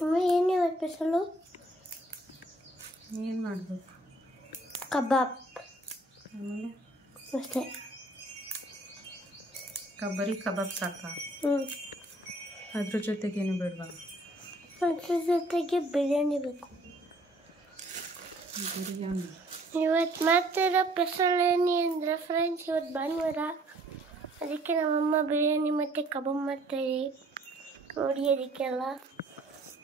ಏನು ಸ್ಪೆಷಲು? ಏನು ಮಾಡಬೇಕು? ಕಬಾಬ್ ಆಮೇಲೆ ಅಷ್ಟೇ. ಬರೀ ಕಬಾಬ್ ಸಾಕಾ? ಅದ್ರ ಜೊತೆಗೆ ಏನು ಬೇಡವಾ? ಅದ್ರ ಜೊತೆಗೆ ಬಿರಿಯಾನಿ ಬೇಕು. ಬಿರಿಯಾನಿ ಇವತ್ತು ಮಾಡ್ತಿರೋ ಸ್ಪೆಷಲ್ ಏನು ಅಂದರೆ ಫ್ರೆಂಡ್ಸ್, ಇವತ್ತು ಭಾನುವಾರ, ಅದಕ್ಕೆ ನಮ್ಮಮ್ಮ ಬಿರಿಯಾನಿ ಮತ್ತು ಕಬಾಬ್ ಮಾಡ್ತಾಯಿದೆ. ನೋಡಿ, ಅದಕ್ಕೆಲ್ಲ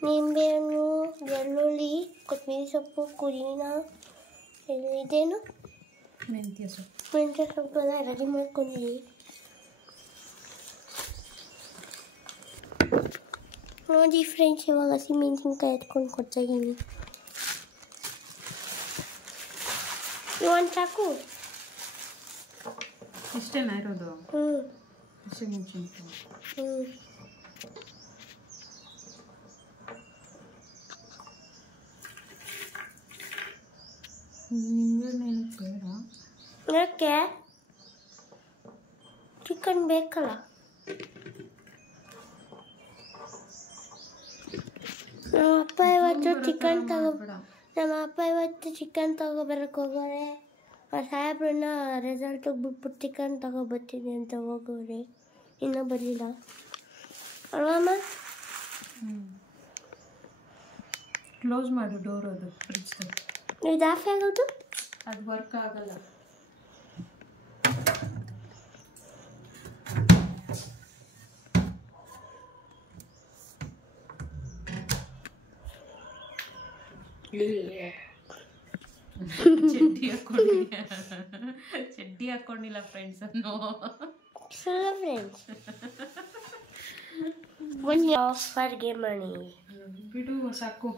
ನಿಂಬೆಹಣ್ಣು, ಬೆಳ್ಳುಳ್ಳಿ, ಕೊತ್ತಂಬರಿ ಸೊಪ್ಪು, ಪುದೀನ, ಇದೇನು ಮೆಂತ್ಯ ಸೊಪ್ಪು ಎಲ್ಲ ರೆಡಿ ಮಾಡ್ಕೊಂಡಿದ್ದೀವಿ. ನೋಡಿ ಫ್ರೆಂಡ್ಸ್, ಇವಾಗ ಹಸಿಮೆಣಸಿನ್ಕಾಯಿ ಎತ್ಕೊಂಡು ಕೊಡ್ತಾಯಿದ್ದೀನಿ. ಒಂದು ಚಾಕು ಇಷ್ಟೇನಾ ಇರೋದು? ಹಸಿಮೆಣಸಿನ್ಕಾಯಿ ನಿಂಬೆಹಣ್ಣು ಬೇಡ. ಯಾಕೆ? ಚಿಕನ್ ಬೇಕಲ್ಲ. ನಮ್ಮ ಅಪ್ಪ ಇವತ್ತು ಚಿಕನ್ ತಗೊಬರಕ್ಕೆ ಹೋಗೋರೆ. ಸಾಹೇಬ್ರನ್ನ ರೆಸಾರ್ಟಿಗೆ ಬಿಟ್ಬಿಟ್ಟು ಚಿಕನ್ ತಗೊಬರ್ತೀನಿ ಅಂತ ಹೋಗೋರೆ. ಇನ್ನೂ ಬರಲಿಲ್ಲ ಅಲ್ವಮ್ಮ? ಕ್ಲೋಸ್ ಮಾಡು ಡೋರ್. ಅದು ಫ್ರಿಡ್ಜ್ ಇದು ಆಫ್ ಆಗೋದು? ಅದು ವರ್ಕ್ ಆಗಲ್ಲ. ಚಡ್ಡಿ ಹಾಕೊಂಡಿಲ್ಲ ಫ್ರೆಂಡ್ಸ್. ಒಂದು ಆಫರ್ಗೆ ಮಣಿ ಬಿಡು ಸಾಕು.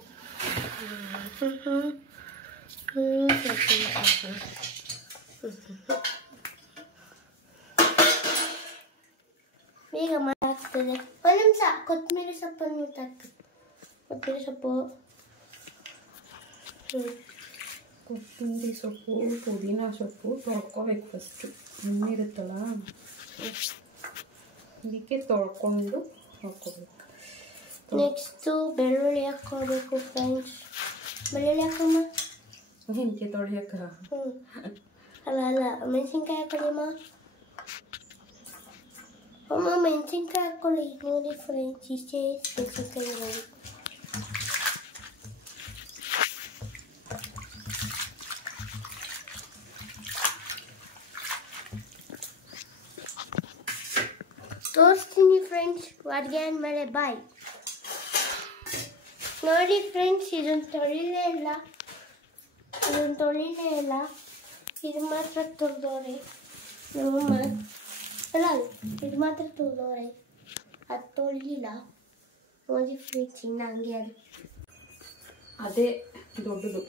ಬೇಗ ಮಾಡ್ತದೆ. ಒಂದು ನಿಮಿಷ, ಕೊತ್ತಂಬರಿ ಸೊಪ್ಪನ್ನು ಮುಟ್ಟಾಕ್ತದೆ. ಕೊತ್ತಂಬರಿ ಸೊಪ್ಪು, ಪುದೀನ ಸೊಪ್ಪು ತೊಳ್ಕೊಬೇಕು ಫಸ್ಟು. ನೀರಿರುತ್ತಲ್ಲ, ಅದಕ್ಕೆ ತೊಳ್ಕೊಂಡು ಹಾಕ್ಕೋಬೇಕು. ನೆಕ್ಸ್ಟು ಬೆಳ್ಳುಳ್ಳಿ ಹಾಕ್ಕೋಬೇಕು ಫ್ರೆಂಡ್ಸ್. ಬೆಳ್ಳುಳ್ಳಿ ಹಾಕಮ್ಮ. ಹಿಂಗೆ ತೊಳೆಯಕ್ಕ? ಅಲ್ಲ, ಮೆಣಸಿನ್ಕಾಯಿ ಹಾಕೊಳ್ಳಿಮ್ಮ. ಅಮ್ಮ ಮೆಣಸಿನ್ಕಾಯಿ ಹಾಕ್ಕೊಳ್ಳಿ. ನೋಡಿ ಫ್ರೆಂಡ್ಸ್, ಇಷ್ಟೇ ಮೆಣಸಿನ್ಕಾಯಿ ನೋಡಿ. ತೋರಿಸ್ತೀನಿ ಫ್ರೆಂಡ್ಸ್ ಅಡುಗೆ ಆದಮೇಲೆ. ಬಾಯ್. ನೋಡಿ ಫ್ರೆಂಡ್ಸ್, ಇದನ್ನು ತೊಳಿಲೇ ಇಲ್ಲ. ಇದು ಮಾತ್ರ ತೊಳೆದವ್ರೆ ನಮ್ಮಮ್ಮ. ಅಲ್ಲ, ಇದು ಮಾತ್ರ ತೊಳೆದವ್ರೆ, ಅದು ತೊಳಿಲಿಲ್ಲ. ನೋಡಿ ಫ್ರೆಂಡ್ಸ್, ಇನ್ನು ಹಂಗೆ ಅದು ಅದೇ ದೊಡ್ಡದು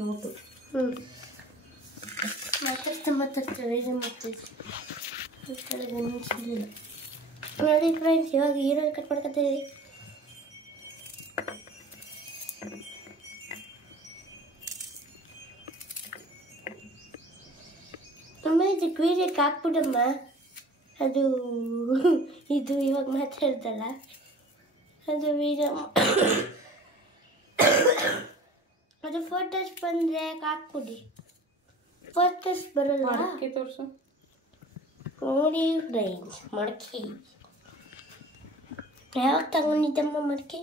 ನೋಟು. ಮಾತಾಡ್ತಾರೆ ನೋಡಿ ಫ್ರೆಂಡ್ಸ್, ಇವಾಗ ಈರುಳ್ಳಿ ಕಟ್ ಮಾಡ್ಕೊತೀವಿ. ಅಮ್ಮ, ಇದಕ್ಕೆ ವೀರ್ಯಕ್ಕೆ ಹಾಕ್ಬಿಡಮ್ಮ. ಅದು ಇದು ಇವಾಗ ಮಾತಾಡ್ದಲ್ಲ, ಅದು ವೀರ್ಯ. ಅದು ಫೋಟೋಸ್ ಬಂದರೆ ಹಾಕ್ಬಿಡಿ. ಫೋಟೋಸ್ ಬರಲ್ಲ. ತೋರಿಸು. ನೋಡಿ ಫ್ರೆಂಡ್ಸ್, ಮಡಕೆ ಯಾವಾಗ ತಗೊಂಡಿದ್ದಮ್ಮ? ಮಡಕೆ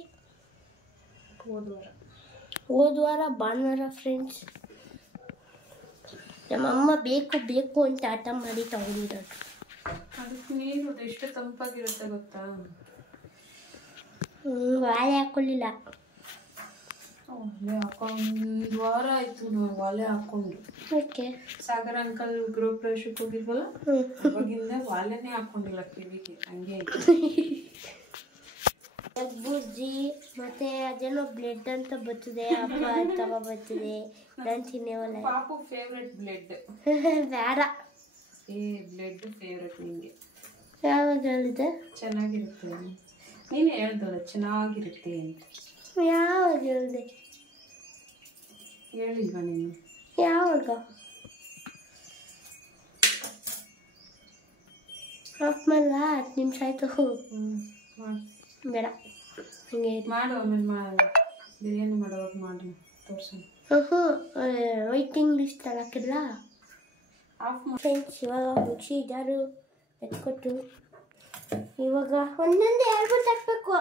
ಹೋದ್ವಾರ ಭಾನುವಾರ ಫ್ರೆಂಡ್ಸ್. ನಮ್ಮಮ್ಮ ಬೇಕು ಅಂತ ಆಟ ಮಾಡಿ ತಗೊಂಡಿರೋದು. ಅದಕ್ಕೆ ನೀರು ಎಷ್ಟು ತಂಪಾಗಿರುತ್ತೆ ಗೊತ್ತಾ? ವಾಲೆ ಹಾಕೊಳ್ಳಿಲ್ಲ. ಒಲೆ ಹಾಕೊಂಡು ವಾರ ಆಯ್ತು ನಾವು ಒಲೆ ಹಾಕೊಂಡು. ಓಕೆ. ಸಾಗರ್ ಅಂಕಲ್ ಗೃಹ ಪ್ರವೇಶಕ್ಕೆ ಹೋಗಿದ್ವಲ್ಲ, ಅವಾಗಿಂದ ವಾಲೆನೇ ಹಾಕೊಂಡಿಲ್ಲ ಕಿವಿಗೆ, ಹಂಗೆ ಆಯ್ತು. ಬುಜ್ಜಿ ಮತ್ತೆ ಅದೇನೋ ಬ್ಲೆಡ್ ಅಂತ ಬರ್ತದೆ, ಹಬ್ಬ ಅಂತ ಬರ್ತದೆ. ನಾನು ತಿನ್ನೇವಲ್ಲ. ಪಾಪು ಫೇವ್ರೆಟ್ ಬ್ಲೆಡ್. ಬೇಡ, ಬ್ಲೆಡ್ ಫೇವ್ರೆಟ್ ನಿಂಗೆ. ಯಾವಾಗ ಹೇಳಿದೆ? ಚೆನ್ನಾಗಿರುತ್ತೆ. ನೀನೇ ಹೇಳ್ದಲ್ಲ ಚೆನ್ನಾಗಿರುತ್ತೆ ಅಂತ. ಯಾವಾಗ ಹೇಳಿದೆ? ಹೇಳಿಲ್ವಾ ನೀನು? ಯಾವಾಗ? ಆಫ್ ಮಾಡಲ್ಲ? 10 ನಿಮಿಷ ಆಯಿತು. ಬೇಡ. ಹಂಗೆ ಮಾಡು ಆಮೇಲೆ ಬಿರಿಯಾನಿ ಮಾಡೋವಾಗ ಮಾಡಿ ತೋರ್ಸೋಣ. ವೈಟಿಂಗ್ ಲಿಸ್ಟ್ ಹಾಕಿಲ್ಲ ಆಫ್ ಮಾಡಿ. ಫ್ರೆಂಡ್ಸ್ ಇವಾಗ ಮಿಕ್ಸಿ ಜಾರು ಎತ್ಕೊಟ್ಟು ಇವಾಗ ಒಂದೊಂದು ಹೇಳ್ಬಿಟ್ಟು ಹಾಕ್ಬೇಕು.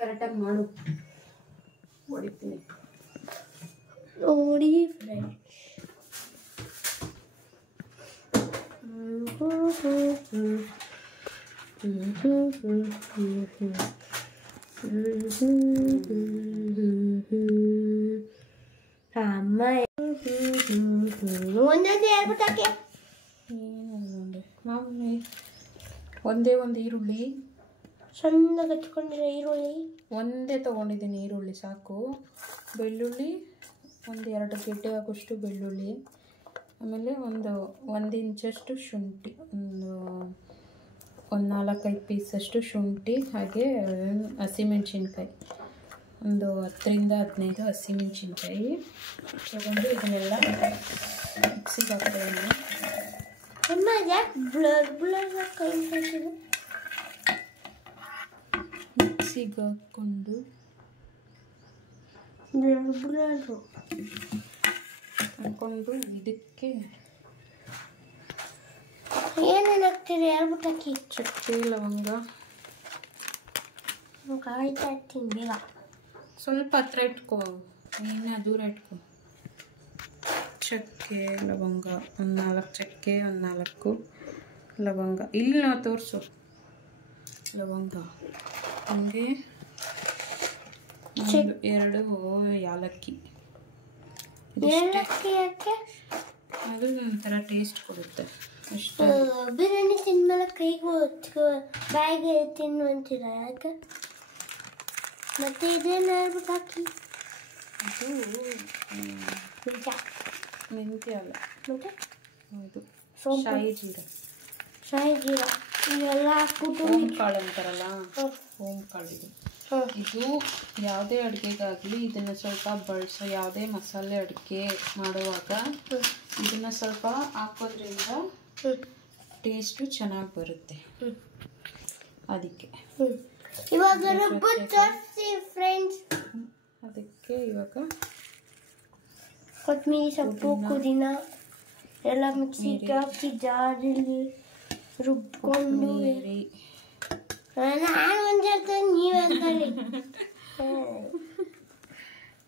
ಕರೆಕ್ಟಾಗಿ ಮಾಡು, ಹೊಡಿತೀನಿ ನೋಡಿ ಫ್ರೆಂಡ್ಸ್. ಅಮ್ಮ ಒಂದೊಂದು ಹೇಳ್ಬಿಟ್ಟಾಕೆ ಮಾಮೂಲಿ ಒಂದೇ ಒಂದು ಈರುಳ್ಳಿ ಸಣ್ಣಗೆ ಹಚ್ಕೊಂಡಿರೋ ಈರುಳ್ಳಿ ಒಂದೇ ತೊಗೊಂಡಿದ್ದೀನಿ. ಈರುಳ್ಳಿ ಸಾಕು. ಬೆಳ್ಳುಳ್ಳಿ ಒಂದು 2 ಗೆಡ್ಡೆ ಆಗೋಷ್ಟು ಬೆಳ್ಳುಳ್ಳಿ, ಆಮೇಲೆ ಒಂದು ಇಂಚಷ್ಟು ಶುಂಠಿ, ಒಂದು 4-5 ಪೀಸಷ್ಟು ಶುಂಠಿ, ಹಾಗೆ ಹಸಿಮೆಣ್ಸಿನ್ಕಾಯಿ, ಒಂದು 10-15 ಹಸಿಮೆಣ್ಸಿನ್ಕಾಯಿ ತಗೊಂಡು ಇದನ್ನೆಲ್ಲ ಮಿಕ್ಸಿಗೆ ಹಾಕ್ಕೊಳ್ಳೋಣ. ಅಮ್ಮ ಯಾಕೆ ಬ್ಲರ್ ಕಳಿಸ್ತಿದೆ? ಮಿಕ್ಸಿಗೆ ಹಾಕ್ಕೊಂಡು ಹಾಕ್ಕೊಂಡು ಇದಕ್ಕೆ ಏನೇನು ಹಾಕ್ತೀರಿ ಹೇಳ್ಬಿಟ್ಟು ಹಾಕಿ. ಚಕ್ಕೆ, ಲವಂಗ, ಕಾಯ್ತಾ ಇರ್ತೀನಿ ಬೇಗ. ಸ್ವಲ್ಪ ಹತ್ರ ಇಟ್ಕೊ, ನೀನು ದೂರ ಇಟ್ಕೊ. ಚಕ್ಕೆ ಲವಂಗ, ಒಂದು 4 ಚಕ್ಕೆ, ಒಂದು 4 ಲವಂಗ, ಇಲ್ಲಿ ನಾವು ತೋರಿಸು ಲವಂಗ, ಹಂಗೆ 2 ಯಾಲಕ್ಕಿ. ಏಲಕ್ಕಿ ಯಾಕೆ? ಅದು ಒಂಥರ ಟೇಸ್ಟ್ ಕೊಡುತ್ತೆ ಅಷ್ಟೇ. ಬಿರಿಯಾನಿ ತಿಂದ್ಮೇಲೆ ಕೈಗೆ ಬಾಯಿಗೆ ತಿನ್ನುವಂತೀರ ಯಾಕೆ? ಮತ್ತೆ ಇದೇನು ಹೇಳ್ಬಿಟ್ಟು ಹಾಕಿ. ಅದು ಮೆಂತ್ಯ ಅಲ್ಲ, ಮತ್ತೆ ಹೌದು ಸೋಂಪು, ಶಾಯಿ ಜೀರ ಇವೆಲ್ಲ ಹಾಕ್ಬಿಟ್ಟು ಓಂ ಕಾಳು ಅಂತಾರಲ್ಲ, ಓಂ ಕಾಳು ಇದು. ಇದು ಯಾವುದೇ ಅಡುಗೆಗಾಗಲಿ ಇದನ್ನು ಸ್ವಲ್ಪ ಬಳಸೋ, ಯಾವುದೇ ಮಸಾಲೆ ಅಡುಗೆ ಮಾಡುವಾಗ ಇದನ್ನು ಸ್ವಲ್ಪ ಹಾಕೋದ್ರಿಂದ ಟೇಸ್ಟು ಚೆನ್ನಾಗಿ ಬರುತ್ತೆ. ಅದಕ್ಕೆ ಇವಾಗ ರುಬ್ಬಿಟ್ಟು ತೋರಿಸಿ ಫ್ರೆಂಡ್ಸ್. ಅದಕ್ಕೆ ಇವಾಗ ಕೊತ್ತಂಬರಿ ಸೊಪ್ಪು, ಪುದೀನ ಎಲ್ಲ ಮಿಕ್ಸಿಗೆ ಹಾಕಿ ಜಾರಲ್ಲಿ ರುಬ್ಕೊಂಡು, ನಾನು ಒಂದು ಹೇಳ್ತೇನೆ ನೀವು ಹೇಳ್ಕೊಳ್ಳಿ.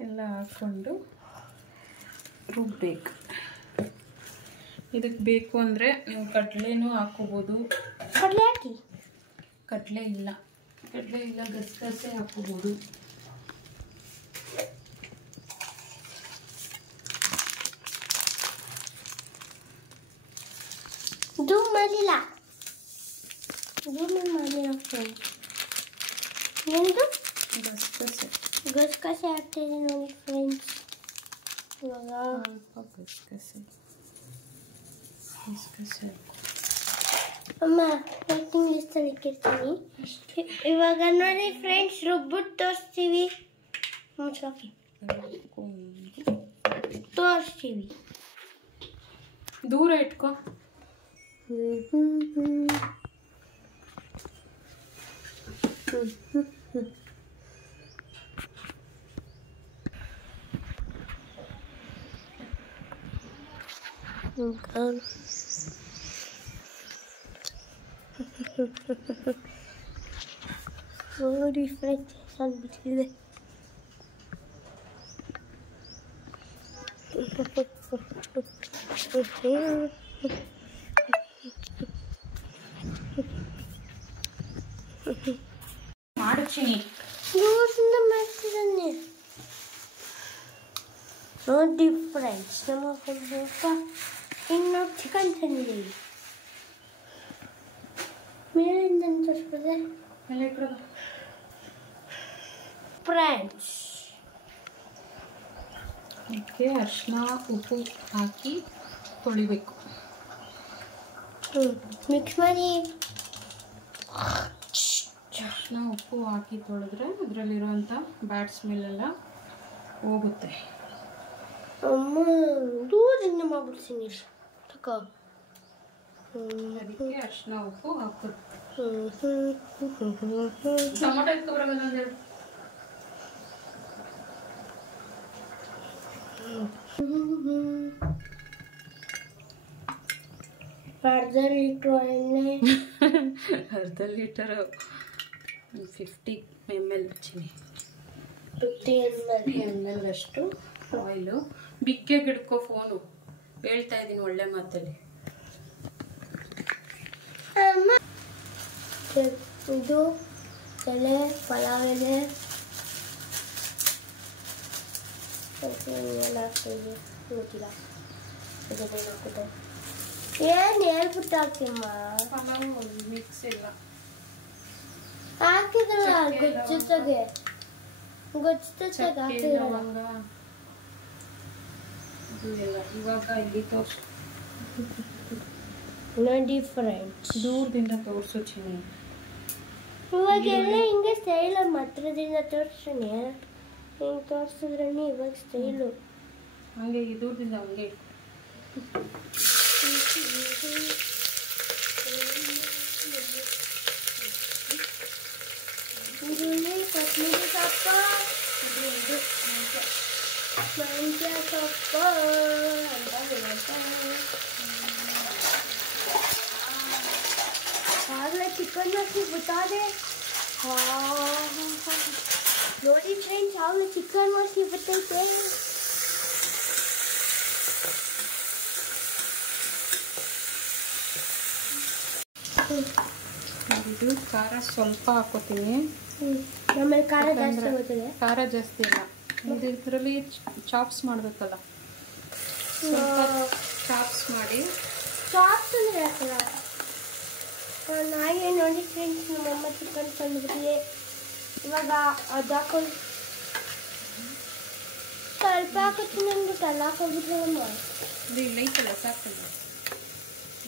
ಎಲ್ಲ ಹಾಕ್ಕೊಂಡು ರುಬ್ಬೇಕು. ಇದಕ್ಕೆ ಬೇಕು ಅಂದರೆ ನೀವು ಕಡಲೆನೂ ಹಾಕ್ಕೋಬೋದು. ಕಡಲೆ ಹಾಕಿ. ಕಡಲೆ ಇಲ್ಲ ಗಸಗಸೆ ಹಾಕ್ಕೋಬೋದು. ಝೂಮ್ ಮಾಡಿಲ್ಲ ಫ್ರೆಂಡ್ಸ್. ಎಂದು ಗಸಗಸೆ ಹಾಕ್ತಿದ್ದೀನಿ ನೋಡಿ ಫ್ರೆಂಡ್ಸ್. ಇವಾಗ ಗಸಗಸೆ ಅಮ್ಮ ವೈಟಿಂಗ್ ಲಿಸ್ಟಲ್ಲಿ ಇಕ್ಕಿರ್ತೀನಿ. ಇವಾಗ ನೋಡಿ ಫ್ರೆಂಡ್ಸ್ ರುಬ್ಬಿಟ್ಟು ತೋರಿಸ್ತೀವಿ. ತೋರಿಸ್ತೀವಿ. ದೂರ ಇಟ್ಕೊ. ನೋಡಿ ಫ್ರೆಂಡ್ಸ್ ಅಂದ್ಬಿಟ್ಟಿದೆ. ಮಾಡುತ್ತೀನಿ ದೂರದಿಂದ ಮಾಡ್ತಿದ್ದಾನೆ ನೋಡಿ ಫ್ರೆಂಡ್ಸ್. ನಮ್ಮ ಇನ್ನು ಚಿಕನ್ ತಂದಿದ್ದೀವಿ. ಮೇಲಿಂದ ತೋರಿಸ್ಬೋದೆ ಫ್ರೆಂಡ್ಸ್. ಇದಕ್ಕೆ ಅರಿಶಿನ ಉಪ್ಪು ಹಾಕಿ ತೊಳಿಬೇಕು. ಮಿಕ್ಸ್ ಮಾಡಿ ಅರಿಶಿನ ಉಪ್ಪು ಹಾಕಿ ತೊಳೆದ್ರೆ ಅದರಲ್ಲಿರೋಂಥ ಬ್ಯಾಡ್ ಸ್ಮೆಲ್ ಎಲ್ಲ ಹೋಗುತ್ತೆ. ಅಮ್ಮ ದೂರದಿಂದ ಮಾಡ್ಬಿಡ್ತೀನಿ ತಗೋ. ಅದಕ್ಕೆ ಅರ್ಶಿನ ಉಪ್ಪು ಹಾಕು. ಟೊಮೊಟೊ ಎತ್ಕೊಬರೋದು ಒಂದೆರಡು. ಅರ್ಧ ಲೀಟ್ರ್ ಎಣ್ಣೆ, ಅರ್ಧ ಲೀಟರು 50 ml ಚಿನಿ, 50 ml ಅಷ್ಟು ಆಯಿಲು. ಬಿಗ್ಗೆ ಗಿಡ್ಕೋ ಫೋನು, ಹೇಳ್ತಾ ಇದ್ದೀನಿ ಒಳ್ಳೆ ಮಾತಲ್ಲಿ. ಇದು ಎಲೆ, ಪಲಾವ್ ಎಲೆ ಎಲ್ಲ ಹಾಕ್ತೀವಿ. ಗೊತ್ತಿಲ್ಲ ಅದನ್ನೇನು ಹಾಕಿದೆ. ಏನು ಹೇಳ್ಬಿಟ್ಟು ಹಾಕಿಮ್ಮ? ಪಲಾವು ಮಿಕ್ಸ್ ಇಲ್ಲ ಹಾಕಿದ್ರಲ್ಲ ಗೊಜ್ಜುತ್ತಾಗೆ ಹಾಕಿದ್ರಲ್ಲ. ಇದು ಎಲ್ಲ ಇವಾಗ ಇಲ್ಲಿ ತೋರಿಸು. ಡಿಫ್ರೆಂಟ್ ದೂರದಿಂದ ತೋರಿಸು ಚಿನಿ. ಇವಾಗೆಲ್ಲ ಹಿಂಗೆ ಸ್ಟೈಲ್ ಹತ್ರದಿಂದ ತೋರಿಸ್ತೀನಿ. ಹಿಂಗೆ ತೋರಿಸಿದ್ರೆ ಇವಾಗ ಸ್ಟೈಲು ಹಂಗೆ ದೂರದಿಂದ ಹಂಗೆ ಈರುಳ್ಳಿ, ಕೊತ್ತಂಬರಿ ಸೊಪ್ಪು, ಮೆಂತ್ಯ ಸೊಪ್ಪು ಅಂತ ಬರುತ್ತೆ. ಆಗಲೇ ಚಿಕನ್ ಮಸಾಲೆ ಬಿಟ್ಟಾದೆ. ನೋಡಿ ಫ್ರೆಂಡ್ಸ್, ಆಗಲೇ ಚಿಕನ್ ಮಸಾಲೆ ಬಿಟ್ಟೈತೆ. ಇದು ಖಾರ ಸ್ವಲ್ಪ ಹಾಕೋತೀನಿ. ಆಮೇಲೆ ಖಾರ ಜಾಸ್ತಿ ಆಗುತ್ತದೆ. ಖಾರ ಜಾಸ್ತಿ ಇಲ್ಲ, ಇದು ಇದರಲ್ಲಿ ಚಾಪ್ಸ್ ಮಾಡಬೇಕಲ್ಲ. ಚಾಪ್ಸ್ ಮಾಡಿ. ಚಾಪ್ಸ್ ಅಂದರೆ ಹಾಕಲ್ಲ. ನಾಯಿ ನೋಡಿ ಫ್ರೆಂಡ್ಸ್, ನಮ್ಮಮ್ಮ ಚಿಕನ್ ತಂದುಬಿಟ್ಟಿದೆ. ಇವಾಗ ಅದು ಹಾಕೊಂಡು ಸ್ವಲ್ಪ ಹಾಕೋತೀನಿ ಅಂದ್ಬಿಟ್ಟು ಅಲ್ಲ ಹಾಕೋಬಿಟ್ರೆ ಅಮ್ಮ. ಇದು ಇಲ್ಲ ಐತಲ್ಲ, ಸಾಕಲ್ಲ.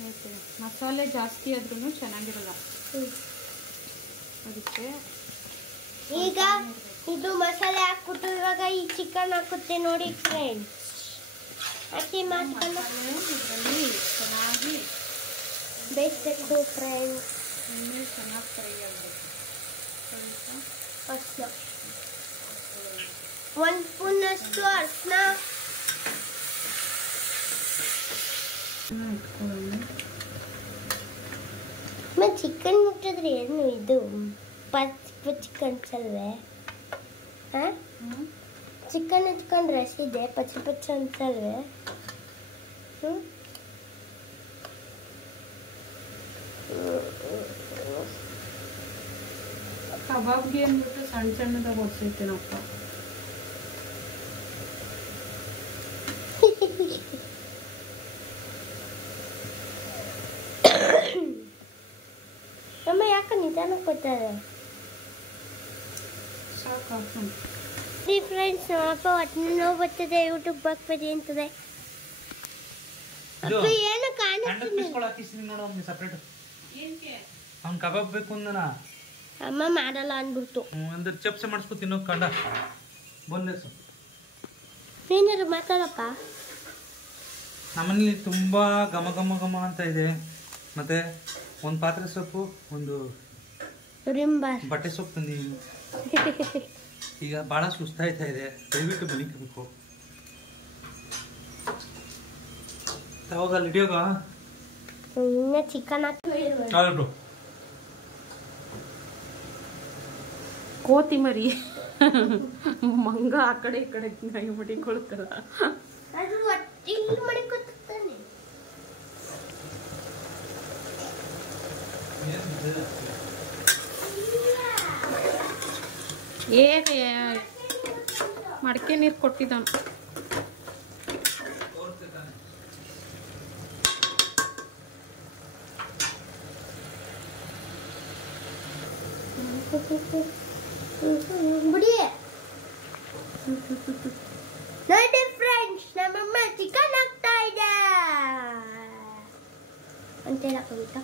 ಓಕೆ, ಮಸಾಲೆ ಜಾಸ್ತಿ ಆದ್ರೂ ಚೆನ್ನಾಗಿರಲ್ಲ, ಅದಕ್ಕೆ ಈಗ ಇದು ಮಸಾಲೆ ಹಾಕ್ಬಿಟ್ಟು ಇವಾಗ ಈ ಚಿಕನ್ ಹಾಕುತ್ತೆ ನೋಡಿ ಫ್ರೆಂಡ್ಸ್. ಹಾಕಿ ಮಸಾಲೆ ಇದರಲ್ಲಿ ಚೆನ್ನಾಗಿ ಬೇಯಿಸಬೇಕು ಫ್ರೆಂಡ್ಸ್. ಎಣ್ಣೆ ಚೆನ್ನಾಗಿ ಫ್ರೈ ಆಗಬೇಕು. ಅರ್ಶಿನ 1 ಸ್ಪೂನ್ ಅಷ್ಟು ಅರ್ಶಿನ. ಮತ್ತೆ ಚಿಕನ್ ಮುಟ್ಟಿದ್ರೆ ಏನು ಇದು ಪಚ್ಚ ಅನ್ಸಲ್ವೇ? ಹಾಂ, ಚಿಕನ್ ಎತ್ಕೊಂಡು ರಸಿದೆ ಪಚ್ಚ ಅನ್ಸಲ್ವೇ? ಹ್ಞೂ, ಕಬಾಬ್ಗೆ ಅಂದ್ಬಿಟ್ಟು ಸಣ್ಣ ಸಣ್ಣದಾಗಿ ಓಡಿಸಿರ್ತೀನಪ್ಪ. ಅಮ್ಮ ಯಾಕೆ ನಿಧಾನ ಕೊಡ್ತಾರೆ? ಸಾಕು ಫ್ರೆಂಡ್ಸ್, ನಮ್ಮಪ್ಪ ಹೊಟ್ಟೆ ನೋವು ಬರ್ತದೆ, ಯೂಟ್ಯೂಬ್ ಹಾಕ್ಬೇಡಿ ಅಂತದೆ. ಅಪ್ಪ ಏನು ಕಾಣಿಸ್ತೀನಿ ಸಪ್ರೇಟ್. ಅವ್ನು ಕಬಾಬ್ ಬೇಕು ಅಂದನ ಅಮ್ಮ ಮಾಡಲ್ಲ ಅಂದ್ಬಿಡ್ತು. ಅಂದ್ರೆ ಚಪ್ಸೆ ಮಾಡಿಸ್ಕೊ ತಿನ್ನೋ ಕಂಡ ಬೋನ್ಲೆಸ್. ಏನಾದ್ರು ಮಾತಾಡಪ್ಪ. ನಮ್ಮನೇಲಿ ತುಂಬಾ ಘಮ ಘಮ ಘಮ ಅಂತ ಇದೆ. ಮತ್ತೆ ಒಂದು ಪಾತ್ರೆ ಸೊಪ್ಪು, ಒಂದು ಬಟ್ಟೆ ಸೊಪ್ಪು ತಂದಿದ್ದೀನಿ. ಈಗ ಭಾಳ ಸುಸ್ತಾಯ್ತಾ ಇದೆ, ದಯವಿಟ್ಟು ಮಲಿಕಬೇಕು. ಯಾವಾಗ ಅಲ್ಲಿ ಹಿಡಿಯೋಗ ಚಿಕನ್ ಕೋತಿ ಮರಿ ಮಂಗ ಆ ಕಡೆ ಈ ಕಡೆ ನಾಯಿ ಮಡಿಕೊಳ್ತಲ್ಲ. ಹೇಗೆ ಮಡಕೆ ನೀರು ಕೊಟ್ಟಿದ್ದಾನು. ಬಿಡಿ ನೋಡಿ ಫ್ರೆಂಡ್ಸ್, ನಮ್ಮಮ್ಮ ಚಿಕನ್ ಹಾಕ್ತಾ ಇದೆ ಅಂತ ಹೇಳಕ್ಕಾಗುತ್ತಾ?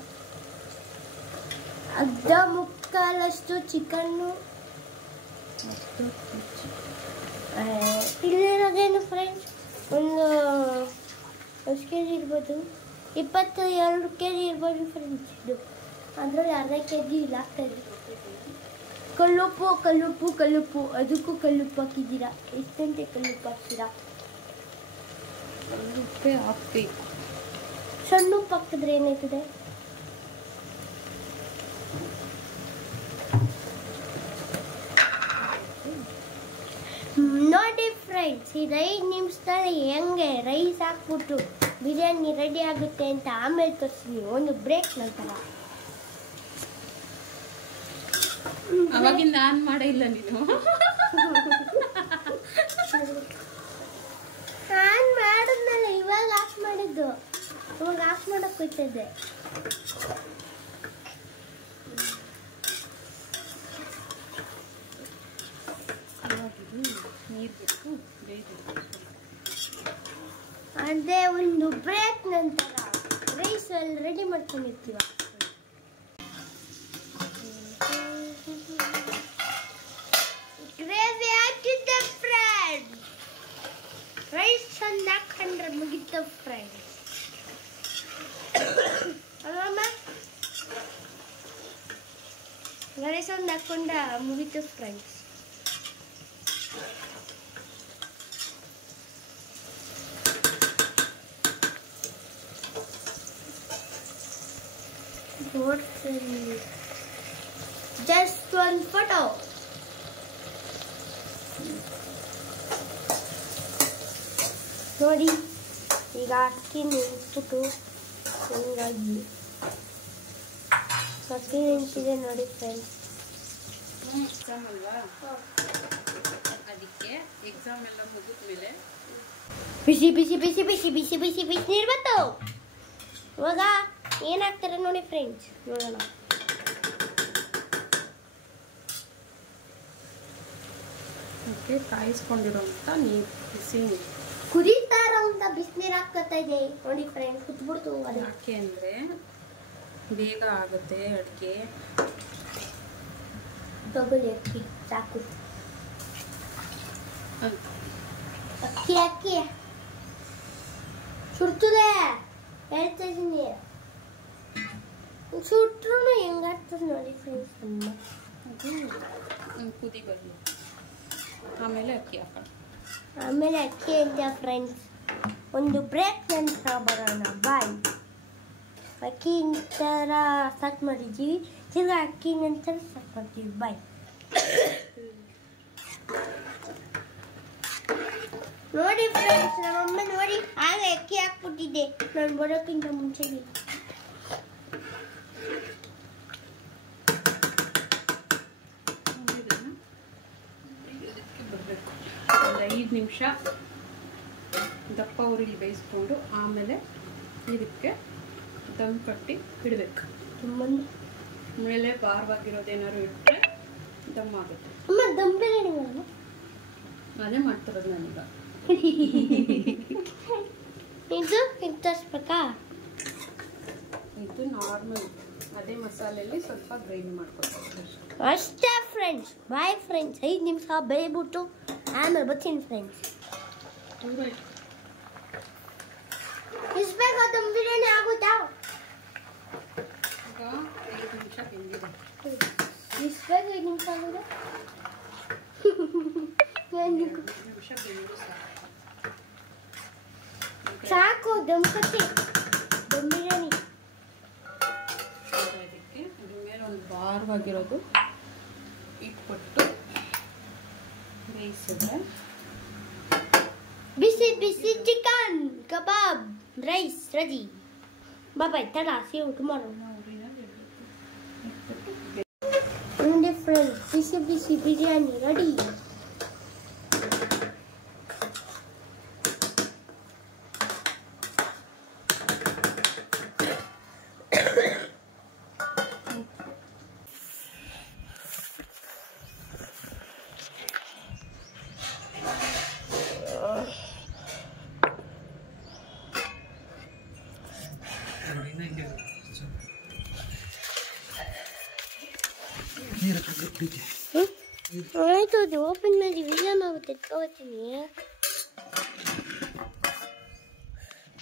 ಅರ್ಧ ಮುಕ್ಕಾಲಷ್ಟು ಚಿಕನ್ನು ಇಲ್ಲಿರೋದೇನು ಫ್ರೆಂಡ್ಸ್, ಒಂದು 10 kg ಇರ್ಬೋದು. 22 kg ಇರ್ಬೋದು ಫ್ರೆಂಡ್ಸ್. ಇದು ಅದರಲ್ಲಿ ಅರ್ಧ kg ಇಲ್ಲ ಆಗ್ತಾಯಿದೆ. ಕಲ್ಲುಪ್ಪು ಕಲ್ಲುಪ್ಪು ಕಲ್ಲುಪ್ಪು, ಅದಕ್ಕೂ ಕಲ್ಲುಪ್ಪು ಹಾಕಿದ್ದೀರಾ. ಎಷ್ಟು ಗಂಟೆ ಕಲ್ಲುಪ್ಪು ಹಾಕ್ತೀರಾ? ಉಪ್ಪೇ ಹಾಕ್ಬೇಕು. ಸಣ್ಣ ಉಪ್ಪು ಹಾಕಿದ್ರೆ ಏನಾಯ್ತದೆ? ನೋಡಿ ಫ್ರೆಂಡ್ಸ್, ಇದು 5 ನಿಮಿಷದಲ್ಲಿ ಹೆಂಗೆ ರೈಸ್ ಹಾಕ್ಬಿಟ್ಟು ಬಿರಿಯಾನಿ ರೆಡಿ ಆಗುತ್ತೆ ಅಂತ ಆಮೇಲೆ ತೋರಿಸ್ತೀನಿ, ಒಂದು ಬ್ರೇಕ್ ನಂತರ. ಅವಾಗಿಂದ ಆನ್ ಮಾಡೇ ಇಲ್ಲ ನೀನು. ಆನ್ ಮಾಡಿದ್ನಲ್ಲ, ಇವಾಗ ಆಫ್ ಮಾಡಿದ್ದು. ಇವಾಗ ಆಫ್ ಮಾಡಕ್ಕೆ ಹೋಗ್ತಿದ್ದೆ. ನೀರು ಬಿಟ್ಟು ಬೇಯಬೇಕು. ಅದೇ ಒಂದು ಬ್ರೇಕ್ ನಂತರ ರೈಸ್ ಅಲ್ಲಿ ರೆಡಿ ಮಾಡ್ಕೊಂಡಿರ್ತೀವ. ಗ್ರೇವಿ ಹಾಕಿದ್ದೆ ಫ್ರೆಂಡ್, ರೈಸ್ ಚಂದ ಹಾಕೊಂಡ್ರೆ ಮುಗಿತ ಫ್ರೆಂಡ್. ಅಲ್ಲಮ್ಮ, ರೈಸ್ ಒಂದು ಹಾಕೊಂಡ ಮುಗಿತು ಫ್ರೆಂಡ್ಸ್. Just one photo. ನೋಡಿ, ಈಗ ಅಕ್ಕಿ ನೆನೆಸ್ಬಿಟ್ಟು ಹಿಂಗಾಗಿ ಅಕ್ಕಿ ನೆನೆಸಿದೆ ನೋಡಿ ಫ್ರೆಂಡ್ಸ್. ಎಕ್ಸಾಮ್ ಅಲ್ವಾ, ಅದಕ್ಕೆ ಎಕ್ಸಾಮ್ ಎಲ್ಲ ಮುಗಿದ ಮೇಲೆ ಬಿಸಿ ಬಿಸಿ ಬಿಸಿ ಬಿಸಿ ಬಿಸಿ ಬಿಸಿ ಬಿಸಿ ನೀರು ಬಂತು. ಇವಾಗ ಏನಾಗ್ತಾರೆ ನೋಡಿ ಫ್ರೆಂಡ್ಸ್, ನೋಡೋಣ. ಅದಕ್ಕೆ ಕಾಯಿಸ್ಕೊಂಡಿರೋಂಥ ನೀರು, ಬಿಸಿ ನೀರು, ಕುದೀತಾ ಇರೋಂಥ ಬಿಸಿನೀರು ಹಾಕ್ತಾ ಇದೆ ನೋಡಿ ಫ್ರೆಂಡ್ಸ್. ಕುತ್ಬಿಡ್ತು ಅದು. ಯಾಕೆ ಅಂದರೆ ಬೇಗ ಆಗುತ್ತೆ ಅಡುಗೆ. ತಗೊಳ್ಳಿ ಅಕ್ಕಿ, ಸಾಕು. ಅಕ್ಕಿ ಅಕ್ಕಿ ಸುಡ್ತದೆ ಹೇಳ್ತಾ ಇದ್ದೀನಿ. ಸುಟ್ರು ಹೆಂಗಾಗ್ತದೆ ನೋಡಿ ಫ್ರೆಂಡ್ಸ್. ಅದು ಕುದಿ ಬರಲಿ, ಆಮೇಲೆ ಅಕ್ಕಿ ಹಾಕೋಣ. ಆಮೇಲೆ ಅಕ್ಕಿ ಅಂತ ಫ್ರೆಂಡ್ಸ್. ಒಂದು ಬ್ರೇಕ್ ನಂತರ ಬರೋಣ. ಬಾಯ್. ಅಕ್ಕಿ ನಂತರ ಸ್ಟಾರ್ಟ್ ಮಾಡಿದ್ದೀವಿ, ತಿರ್ಗಾ ಅಕ್ಕಿ ನಂತರ ಸ್ಟಾರ್ಟ್ ಮಾಡ್ತೀವಿ. ಬಾಯ್. ನೋಡಿ ಫ್ರೆಂಡ್ಸ್, ನಮ್ಮಮ್ಮ ನೋಡಿ ಆಗ ಅಕ್ಕಿ ಹಾಕ್ಬಿಟ್ಟಿದ್ದೆ ನಾನು ಬರೋಕ್ಕಿಂತ ಮುಂಚೆ. ಬರಬೇಕು ಒಂದು 5 ನಿಮಿಷ ದಪ್ಪ ಉರಿಲಿ ಬೇಯಿಸ್ಕೊಂಡು ಆಮೇಲೆ ಇದಕ್ಕೆ ದಮ್ ಕಟ್ಟಿ ಇಡಬೇಕು. ಮೇಲೆ ಭಾರವಾಗಿರೋದೇನಾದ್ರು ಇಟ್ಟರೆ ದಮ್ ಆಗುತ್ತೆ. ಅಮ್ಮ ದಮ್ ಬಿರಿಯಾನಿ ಮಾಡೋಣ. ಅದೇ ಮಾಡ್ತಿರೋದು ನಾನೀಗ. ಇದು ತರಿಸ್ಬೇಕಾ? ಇದು ನಾರ್ಮಲ್ ಅದೇ ಮಸಾಲೆಯಲ್ಲಿ ಸ್ವಲ್ಪ ಗ್ರೈಂಡ್ ಮಾಡ್ಕೊಳ್ತೀನಿ ಅಷ್ಟೇ ಫ್ರೆಂಡ್ಸ್. Bye friends. 5 ನಿಮಿಷ ಬೇಯ್ಬಿಟ್ಟು ಆಮೇಲೆ ಬರ್ತೀನಿ ಫ್ರೆಂಡ್ಸ್. ಇಷ್ಟು ಬೇಗ ದಮ್ ಬಿರಿಯಾನಿ ಆಗುತ್ತಾ? ಈಗ 5 ನಿಮಿಷ ಬೆಂದಿದೆ. ಇಷ್ಟು ಬೇಗ 5 ನಿಮಿಷ ಆಗಿದೆ? 2 ನಿಮಿಷ ಬೆಂದು ಸಾಕು. ದಮ್ ಕಟ್ಟಿ ದಮ್ ಬಿರಿಯಾನಿ. ಇದಕ್ಕೆ ಅದ್ರ ಮೇಲೆ ಒಂದು ಭಾರವಾಗಿರೋದು ಇಟ್ಬಿಟ್ಟು ಬೇಯಿಸಿದ್ರೆ ಬಿಸಿ ಬಿಸಿ chicken kebab rice ready. Bye. Tata, see you tomorrow. ನೋಡಿ ಫ್ರೆಂಡ್ಸ್, ಬಿಸಿ ಬಿಸಿ ಬಿರಿಯಾನಿ ರೆಡಿ. ಆಯ್ತು, ಅದು ಓಪನ್ ಮಾಡಿ ವಿಡಿಯೋ ಆಗುತ್ತೆ. ಎತ್ಕೋತೀನಿ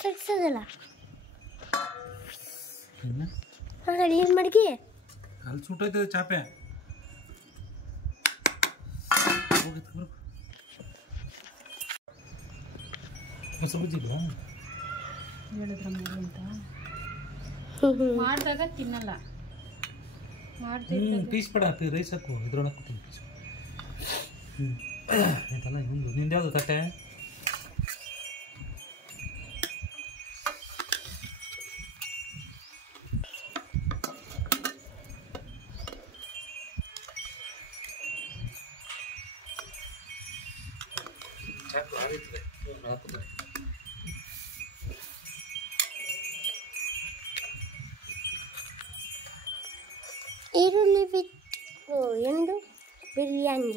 ತಗ್ಸೋದಲ್ಲ. ಹಾಗಾದ್ರೆ ಏನು ಮಡಗಿ ಅಲ್ಲಿ ಸುಟ್ಟೋಯ್ತದೆ ಚಾಪೆ. ಮೊಸರು ಬಜ್ಜಿಲ್ವಾ ಹೇಳಿದ್ರ ಮೇಲೆ ಅಂತ ಮಾಡಿದಾಗ ತಿನ್ನಲ್ಲ. ಮಾಡ್ತಿದ್ದ ಪೀಸ್ ಬೇಡ ರೈಸ್ ಹಾಕು ಇದ್ರೊಳಗೆ ಹಾಕ್ತೀನಿ ಪೀಸ್. ಆಯ್ತಲ್ಲ ಇನ್ನೊಂದು ನಿಂದು ಯಾವುದು ತಟ್ಟೆ? ಚಾಕು ಆಗುತ್ತದೆ ಹಾಕುತ್ತದೆ. ಈರುಳ್ಳಿ ಬಿಟ್ಟು ಎಂದು ಬಿರಿಯಾನಿ